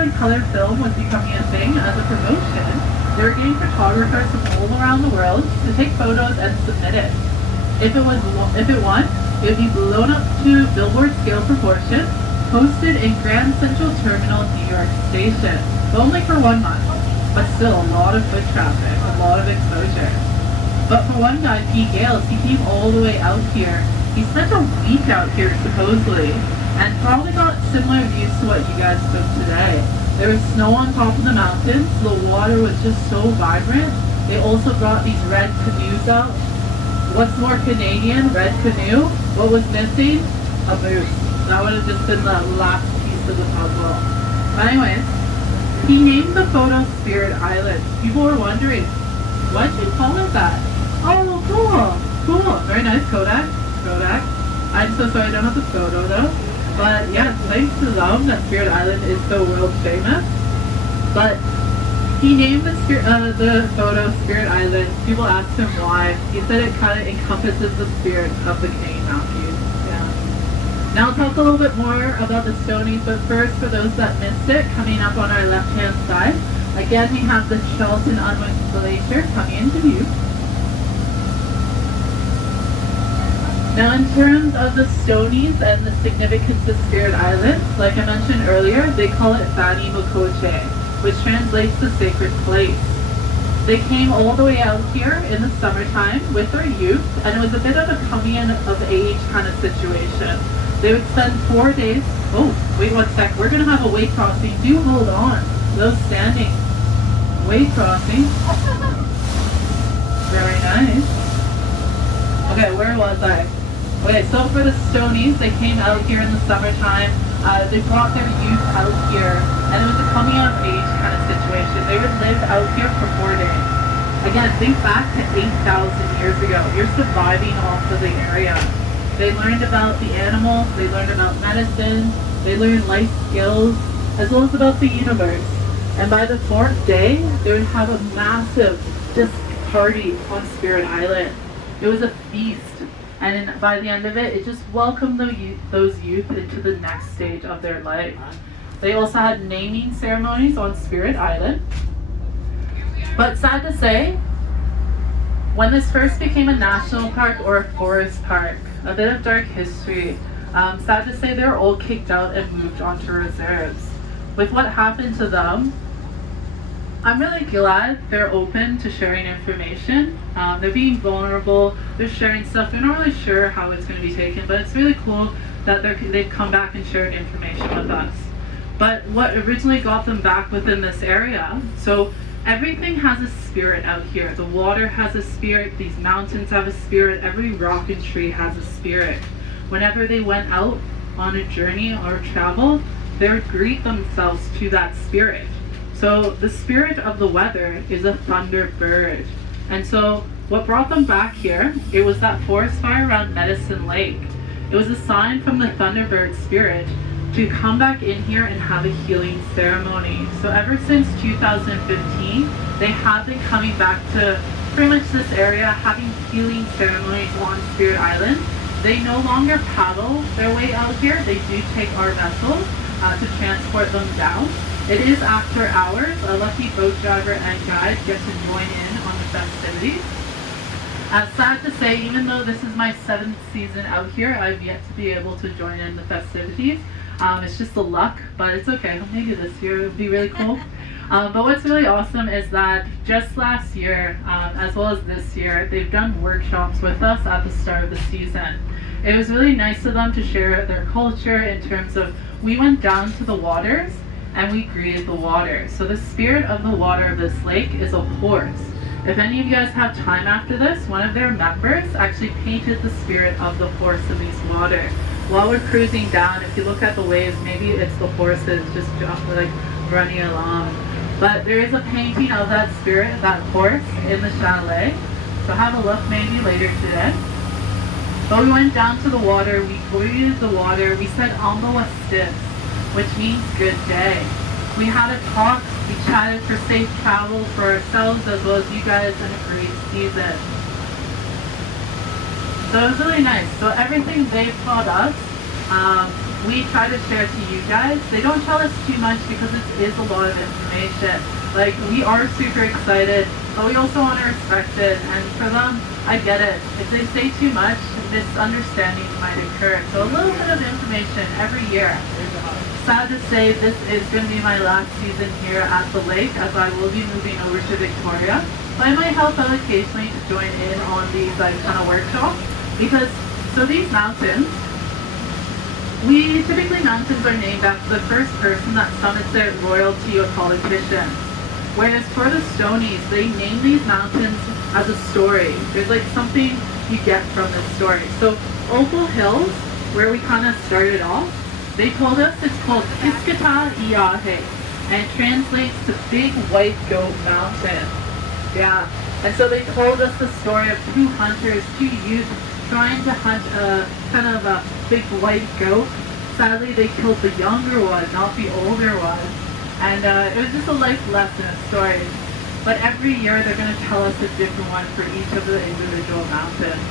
and color film was becoming a thing as a promotion, they were getting photographers from all around the world to take photos and submit it. If it won, it would be blown up to billboard scale proportions, posted in Grand Central Terminal, New York Station, but only for 1 month. But still a lot of foot traffic, a lot of exposure. But for one guy, Pete Gales, he came all the way out here. He spent a week out here supposedly, and probably got similar views to what you guys took today. There was snow on top of the mountains, the water was just so vibrant. They also brought these red canoes out. What's more Canadian? Red canoe. What was missing? A booth. That would have just been the last piece of the puzzle. But anyways, he named the photo Spirit Island. People were wondering, why did you call it that? Oh, cool. Very nice, Kodak. I'm so sorry I don't have the photo though. But yeah, thanks to them that Spirit Island is so world famous. But he named the photo Spirit Island. People asked him why. He said it kind of encompasses the spirit of the Canadian Mounties. Yeah. Now I'll talk a little bit more about the Stonies, but first, for those that missed it, coming up on our left-hand side, again we have the Charlton Unwin Glacier coming into view. Now in terms of the Stonies and the significance of Spirit Island, like I mentioned earlier, they call it Bani Mokoche, which translates to sacred place. They came all the way out here in the summertime with their youth, and it was a bit of a coming of age kind of situation. They would spend 4 days. Oh, wait 1 sec. We're going to have a way crossing. Do hold on. Those standing. Way crossing. Very nice. Okay, where was I? Okay, so for the Stonies, they came out here in the summertime. They brought their youth out here, and it was a coming of age kind of situation. They would live out here for 4 days. Again, think back to 8,000 years ago. You're surviving off of the area. They learned about the animals, they learned about medicine, they learned life skills, as well as about the universe. And by the 4th day, they would have a massive just party on Spirit Island. It was a feast. And by the end of it, it just welcomed those youth into the next stage of their life. They also had naming ceremonies on Spirit Island. But sad to say, when this first became a national park or a forest park, a bit of dark history, sad to say they were all kicked out and moved on to reserves. With what happened to them, I'm really glad they're open to sharing information. They're being vulnerable, they're sharing stuff. They're not really sure how it's going to be taken, but it's really cool that they've come back and shared information with us. But what originally got them back within this area, so everything has a spirit out here. The water has a spirit, these mountains have a spirit, every rock and tree has a spirit. Whenever they went out on a journey or travel, they would greet themselves to that spirit. So the spirit of the weather is a thunder bird. And so what brought them back here, it was that forest fire around Medicine Lake. It was a sign from the thunderbird spirit to come back in here and have a healing ceremony. So ever since 2015, they have been coming back to pretty much this area, having healing ceremonies on Spirit Island. They no longer paddle their way out here. They do take our vessels to transport them down. It is after hours. A lucky boat driver and guide get to join in on the festivities. Sad to say, even though this is my 7th season out here, I've yet to be able to join in the festivities. It's just the luck, but it's okay. Maybe this year it would be really cool. But what's really awesome is that just last year, as well as this year, they've done workshops with us at the start of the season. It was really nice of them to share their culture in terms of, we went down to the waters and we greeted the water. So the spirit of the water of this lake is a horse. If any of you guys have time after this, one of their members actually painted the spirit of the horse in these waters. While we're cruising down, if you look at the waves, maybe it's the horses just like running along. But there is a painting of that spirit, that horse, in the chalet. So have a look maybe later today. But we went down to the water, we greeted the water, we said Amba Wastis, which means good day. We had a talk, we chatted for safe travel for ourselves as well as you guys, and a great season. So it was really nice. So everything they've taught us, we try to share to you guys. They don't tell us too much because it is a lot of information. Like, we are super excited, but we also want to respect it, and for them, I get it. If they say too much, misunderstandings might occur. So a little bit of information every year. Sad to say, this is going to be my last season here at the lake, as I will be moving over to Victoria. But I might help out occasionally to join in on these kind of workshops, because so these mountains, mountains are named after the first person that summits it, royalty or politicians. Whereas for the Stonies, they name these mountains as a story. There's like something you get from this story. So Opal Hills, where we kind of started off, they told us it's called Kiskata Iahe, and translates to Big White Goat Mountain. Yeah, and so they told us the story of two hunters, two youths, trying to hunt a kind of a big white goat. Sadly, they killed the younger one, not the older one. And it was just a life lesson of stories. But every year they're going to tell us a different one for each of the individual mountains.